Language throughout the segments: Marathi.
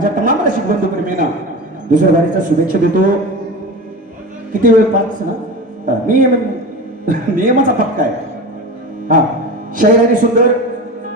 माझ्या तमाम रसिक बंधू प्रेमींना दुसऱ्या वारीचा शुभेच्छा देतो. किती वेळ पाच ना? नियम नियमाचा पक्का आहे. हा शहराने सुंदर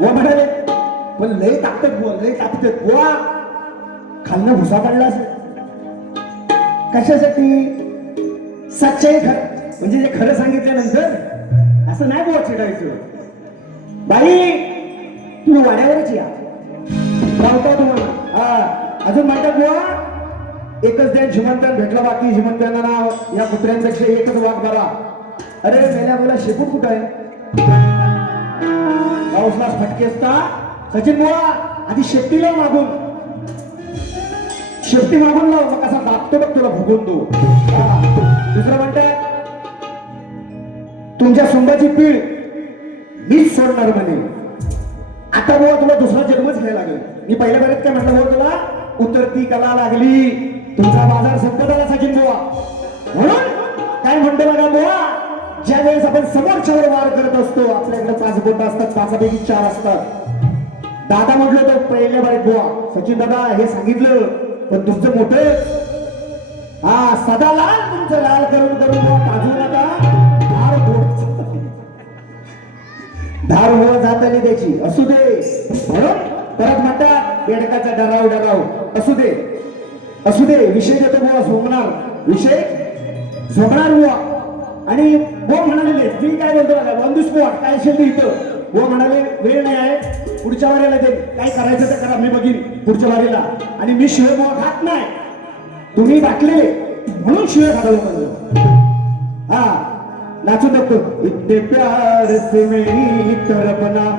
व म्हणाले पण लय ताकद बुवा लय ताकद बुवा खालनं भुसा पडला असेल. कशासाठी? सच्चाई खर म्हणजे जे खरं सांगितल्यानंतर असं नाही बुवा चिडायचं. बाई तुम्ही वाड्यावरच या. गावता तुम्हाला. हा. अजून म्हणतात बुवा एकच द्या जिमंतन भेटलं बाकी जिमंतांना ना या कुत्र्यांपेक्षा एकच वाघ बरा. अरे मेल्या बोला शेपूट कुठं आहे? पाऊसलाच फटके असता. सचिन बुवा आधी शेपटीला मागून. शेपटी मागून लाव मग असा दाबतो बघ तुला भुगून तो दुसरं म्हणतात तुमच्या सुंबाची पीळ मीच सोडणार म्हणे. आता बुवा तुला दुसरा जन्मच घ्यायला लागेल. मी पहिल्या बारीत काय म्हटलं बुवा तुला? उतरती कला लागली. तुमचा बाजार संपत सचिन बुवा. म्हणून काय म्हणतो बघा बुवा ज्या वेळेस आपण समोरच्यावर वार करत असतो आपल्याकडे पाच बोट असतात पाचापैकी चार असतात. दादा म्हटलं तर पहिल्या बारीत बुवा. सचिन दादा हे सांगितलं पण तुमचं मोठं. हा सदा लाल तुमचं लाल करून करून काजू पाजू नका फार धार हो जाताना त्याची असू दे. म्हणून परत म्हणतात बेडकाचा डराव डराव. असू दे. असू दे विषय देतो बुवा झोपणार. विषय? झोपणार बुवा. आणि बो म्हणाले मी काय बोलतो बघा ऑन स्पॉट काय असेल ते इथं. बो म्हणाले वेळ नाही आहे पुढच्या वारीला दे. काय करायचं ते करा मी बघीन पुढच्या वारीला. आणि मी शिव बुवा खात नाही. तुम्ही टाकले म्हणून शिव खायला लोकांना हा नाचू दाखतो इतने प्यार से मेरी तरफना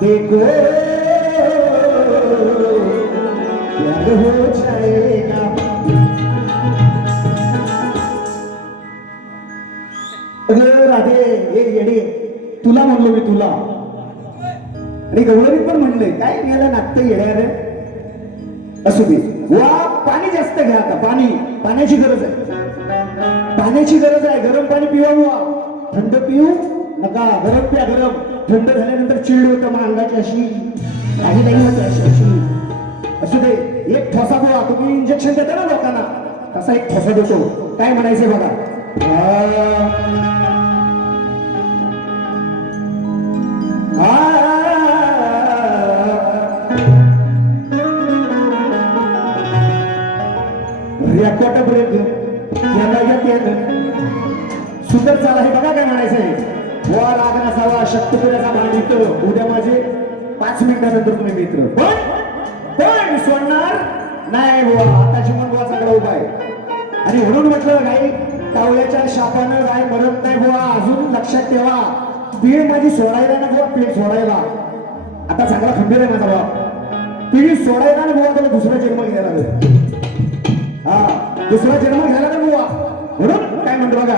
देखो. प्यार हो जाएगा अगं राधे ये येडे तुला म्हणलो मी तुला. आणि गौरवी पण म्हणले काय याला नागतं येणार रे? असू दे. वा पाणी जास्त घ्या आता पाणी. पाण्याची गरज आहे. पाण्याची गरज आहे. गरम पाणी पिवा बुवा. थंड पिऊ नका. गरम प्या गरम. थंड झाल्यानंतर चिड होतं मग अंगाची अशी. काही नाही होत अशी अशी. असू दे. एक ठोसा बुवा तुम्ही इंजेक्शन देता ना लोकांना. तसा एक ठोसा देतो. काय म्हणायचं बघा. आ- रेकॉर्ड ब्रेक याला सुंदर चाला हे बघा काय म्हणायचंय. वा राग नसावा भाग भांडित उद्या माझे पाच मिनिटानंतर तुम्ही मित्र. पण पण सोडणार नाही बुवा. आता जीवन बुवा सगळा उभा आहे. आणि म्हणून म्हटलं गाई कावळ्याच्या शापानं गाय मरत नाही बुवा. अजून लक्षात ठेवा. पीळ माझी सोडायला ना बुवा पीळ सोडायला. आता चांगला खंबीर आहे माझा बाबा पिढी सोडायला ना बुवा त्याला दुसरा जन्म घ्यायला लागेल हा दुसरा जन्म घ्यायला ना बुवा. म्हणून काय म्हणतो बघा.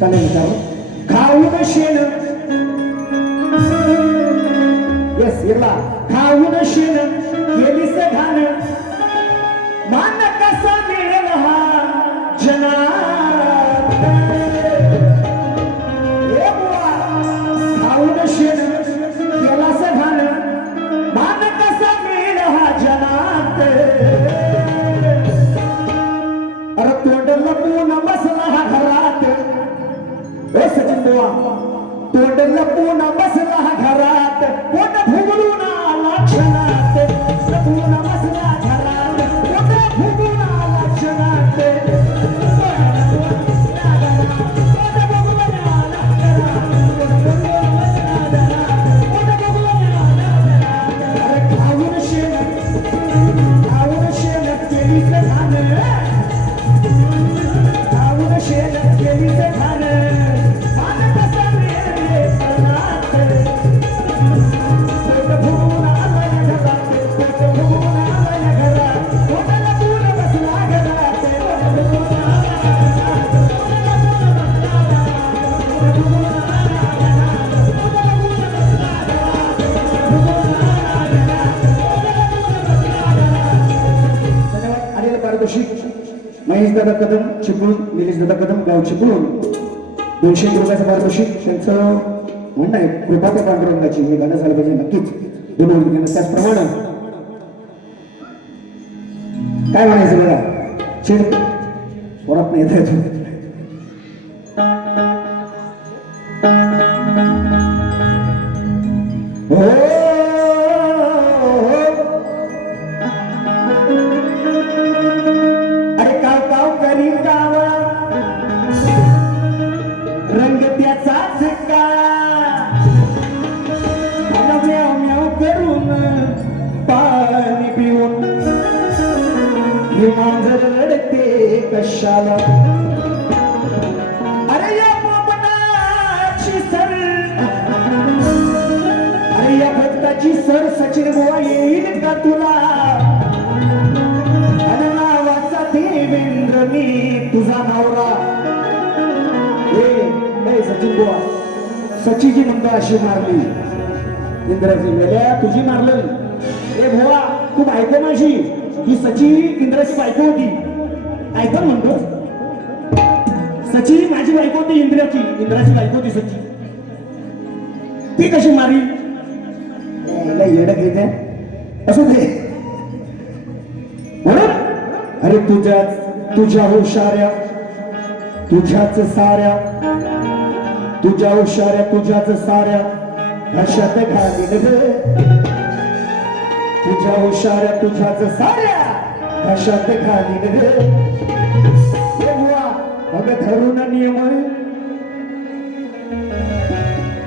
चालेल विचार. खाऊन शेण. येस खाऊन शेण केलीस घाण. मान कसा मिळेल हा जना खाऊन केलास घाण. मान कसा मिळेल हा जनात अरे तोंड लपून बसला हा घरात. ए सचिन बुवा तोंड लपून दादा कदम चिपळून निलेश दादा कदम गाव चिपळूण. दोनशे रुपयाचं पारितोषिक. त्यांचं म्हणणं आहे कृपा त्या पांडुरंगाची. हे गाणं झालं पाहिजे नक्कीच. दोन ओळी त्याचप्रमाणे काय म्हणायचं बघा? चिड. स्वरात नाही येत. अरे काव काव करी कावा रंग त्याचा काळा आणि म्याव म्याव करून पाणी पिऊन. हे मांजर रडते कशाला? या सर सचिन बुवा येईल का तुला? अरे नावाचा देवेंद्र मी तुझा नवरा. ए सचिन बुवा सचीची म्हणतो अशी मारली. इंद्राची मेल्या तुझी मारलं. ए बुवा तू बायको माझी. ही सची इंद्राची बायको होती. ऐकून म्हणतो. सची माझी बायको होती इंद्राची. इंद्राची बायको होती सची. ती कशी मारी येणं घेते असू दे. म्हणून अरे तुझ्याच तुझ्या हुशाऱ्या तुझ्याच साऱ्या तुझ्या हुशाऱ्या तुझ्याच साऱ्या घशात घालीन रे तुझ्या हुशाऱ्या तुझ्याच साऱ्या घशात घालीन रे हे मग धरून नियम आहे.